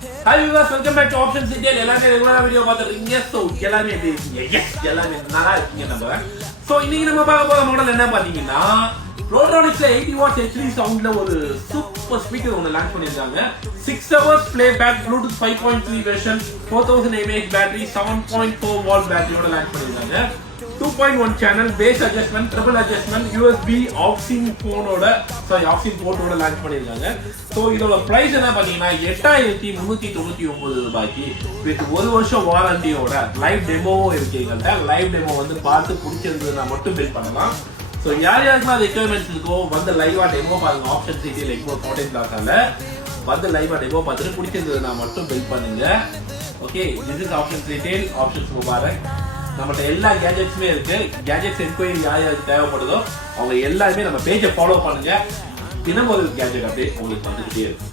Hi viewers, welcome back to Options Detail. எல்லாரும் ரெகுலரா video பார்த்துருக்கீங்க. சோ எல்லாரும் எப்படி இருக்கீங்க? எஸ் எல்லாரும் நல்லா இருக்கீங்க நம்புறேன். சோ இன்னைக்கு நம்ம பார்க்க போற மாடல் என்ன பாத்தீங்கன்னா Rotoronicsல 80 watts HD சவுண்ட்ல ஒரு சூப்பர் ஸ்பீக்கர் ஒன்னு லான்ச் பண்ணிருக்காங்க. 6 hours playback Bluetooth 5.3 version 4000 mAh battery 7.4 watt பேட்டரியோட லான்ச் பண்ணிருக்காங்க. 2.1 channel bass adjustment triple adjustment USB aux போர்ட்டோட லான்ச் பண்ணிருக்காங்க. சோ இதோட பிரைஸ் என்ன பாத்தீங்கன்னா 8399 ரூபாய்க்கு வித் 1 வருஷம் வாரண்டியோட லைவ் டெமோவும் இருக்குங்க. லைவ் டெமோ வந்து பார்த்து பிடிச்சிருந்ததுன்னா மட்டும் பில் பண்ணலாம். சோ யாருக்கெல்லாம் ரெக்யர்மெண்ட்ஸ் இருக்கோ வந்து லைவா டெமோ பாருங்க. ஆப்ஷன் சிட்டில எக்ஸ்போர்ட் கான்டென்ட் டாட்டால வந்து லைவா டெமோ பார்த்துட்டு பிடிச்சிருந்ததுன்னா மட்டும் பில் பண்ணுங்க. Okay, this is options retail, options Mubarak. நம்மகிட்ட எல்லா கேஜெட்ஸுமே இருக்கு. கேஜெட்ஸ் என்கொயரி யாருக்கு தேவைப்படுதோ அவங்க எல்லாருமே நம்ம பேஜை ஃபாலோ பண்ணுங்க. தினம் ஒரு கேஜெட் அப்படியே உங்களுக்கு வந்துகிட்டே இருக்கும்.